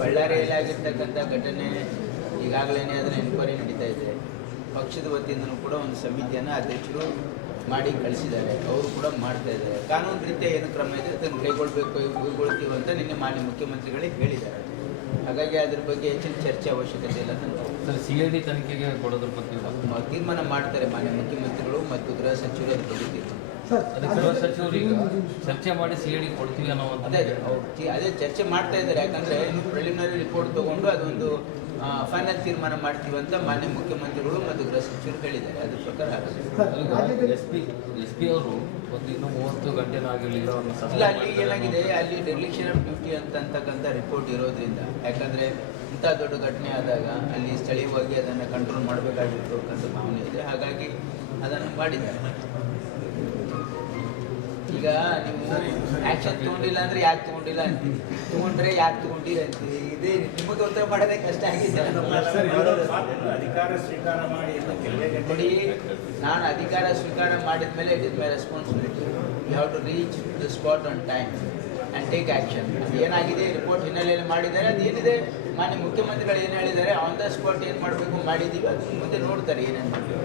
ಬಳ್ಳಾರಿಯಲ್ಲಿ ಆಗಿರ್ತಕ್ಕಂಥ ಘಟನೆ ಈಗಾಗಲೇ ಅದನ್ನು ಎನ್ಕ್ವೈರಿ ನಡೀತಾ ಇದೆ. ಪಕ್ಷದ ವತಿಯಿಂದನೂ ಕೂಡ ಒಂದು ಸಮಿತಿಯನ್ನು ಅಧ್ಯಕ್ಷರು ಮಾಡಿ ಕಳಿಸಿದ್ದಾರೆ. ಅವರು ಕೂಡ ಮಾಡ್ತಾ ಇದ್ದಾರೆ. ಕಾನೂನು ರೀತಿಯ ಏನು ಕ್ರಮ ಇದೆ ಅದನ್ನು ಕೈಗೊಳ್ತೀವಿ ಅಂತ ನಿನ್ನೆ ಮಾನ್ಯ ಮುಖ್ಯಮಂತ್ರಿಗಳಿಗೆ ಹೇಳಿದ್ದಾರೆ. ಹಾಗಾಗಿ ಅದ್ರ ಬಗ್ಗೆ ಹೆಚ್ಚಿನ ಚರ್ಚೆ ಅವಶ್ಯಕತೆ ಇಲ್ಲ ಅಂತ CID ತನಿಖೆಗೆ ಕೊಡೋದ್ರ ಬಗ್ಗೆ ತೀರ್ಮಾನ ಮಾಡ್ತಾರೆ ಮಾನ್ಯ ಮುಖ್ಯಮಂತ್ರಿಗಳು ಮತ್ತು ಗೃಹ ಸಚಿವರು ಅದ್ರ ಬಗ್ಗೆ ಗೃಹ ಸಚಿವರು ಈಗ ಚರ್ಚೆ ಮಾಡಿ CID ಕೊಡ್ತೀವಿ ಅನ್ನೋ ಅದೇ ಚರ್ಚೆ ಮಾಡ್ತಾ ಇದ್ದಾರೆ. ಯಾಕಂದ್ರೆ ಇನ್ನು ಪ್ರಿಲಿಮಿನರಿ ರಿಪೋರ್ಟ್ ತಗೊಂಡು ಅದೊಂದು ಫೈನಲ್ ತೀರ್ಮಾನ ಮಾಡ್ತೀವಿ ಅಂತ ಮಾನ್ಯ ಮುಖ್ಯಮಂತ್ರಿಗಳು ಮತ್ತು ಗೃಹ ಸಚಿವರು ಹೇಳಿದ್ದಾರೆ. ಅದ್ರ ಪ್ರಕಾರ SP ಅವರು ಇನ್ನೂ 30 ಗಂಟೆನೂ ಆಗಿರಲಿಲ್ಲ. ಇಲ್ಲ, ಅಲ್ಲಿ ಏನಾಗಿದೆ, ಅಲ್ಲಿ ಡೆರ್ಲಿಕ್ಷನ್ ಆಫ್ ಡ್ಯೂಟಿ ಅಂತಕ್ಕಂಥ ರಿಪೋರ್ಟ್ ಇರೋದ್ರಿಂದ, ಯಾಕಂದ್ರೆ ಇಂಥ ದೊಡ್ಡ ಘಟನೆ ಆದಾಗ ಅಲ್ಲಿ ಸ್ಥಳೀಯವಾಗಿ ಅದನ್ನು ಕಂಟ್ರೋಲ್ ಮಾಡಬೇಕಾಗಿರ್ತಕ್ಕಂಥ ಭಾವನೆ ಇದೆ. ಹಾಗಾಗಿ ಅದನ್ನು ಮಾಡಿದ್ದಾರೆ. ಈಗ ನೀವು ಆಕ್ಷನ್ ತಗೊಂಡಿಲ್ಲ ಅಂದ್ರೆ ಯಾಕೆ ತಗೊಂಡಿಲ್ಲ ಅಂತೀವಿ, ತಗೊಂಡ್ರೆ ಯಾಕೆ ತಗೊಂಡಿಲ್ಲ ಅಂತೀವಿ. ಇದೇ ನಿಮಗೆ ಉತ್ತರ ಮಾಡೋದೇ ಕಷ್ಟ ಆಗಿದೆ. ನೋಡಿ, ನಾನು ಅಧಿಕಾರ ಸ್ವೀಕಾರ ಮಾಡಿದ ಮೇಲೆ it is my responsibility. You have to reach the spot on time and take action. ಏನಾಗಿದೆ ರಿಪೋರ್ಟ್ ಹಿನ್ನೆಲೆಯಲ್ಲಿ ಮಾಡಿದ್ದಾರೆ, ಅದು ಏನಿದೆ ಮಾನ್ಯ ಮುಖ್ಯಮಂತ್ರಿಗಳು ಏನು ಹೇಳಿದ್ದಾರೆ, ಆನ್ ದ ಸ್ಪಾಟ್ ಏನು ಮಾಡಬೇಕು ಮಾಡಿದ್ದೀವಿ, ಅದು ಮುಂದೆ ನೋಡ್ತಾರೆ ಏನೇನು ಮಾಡಬೇಕು.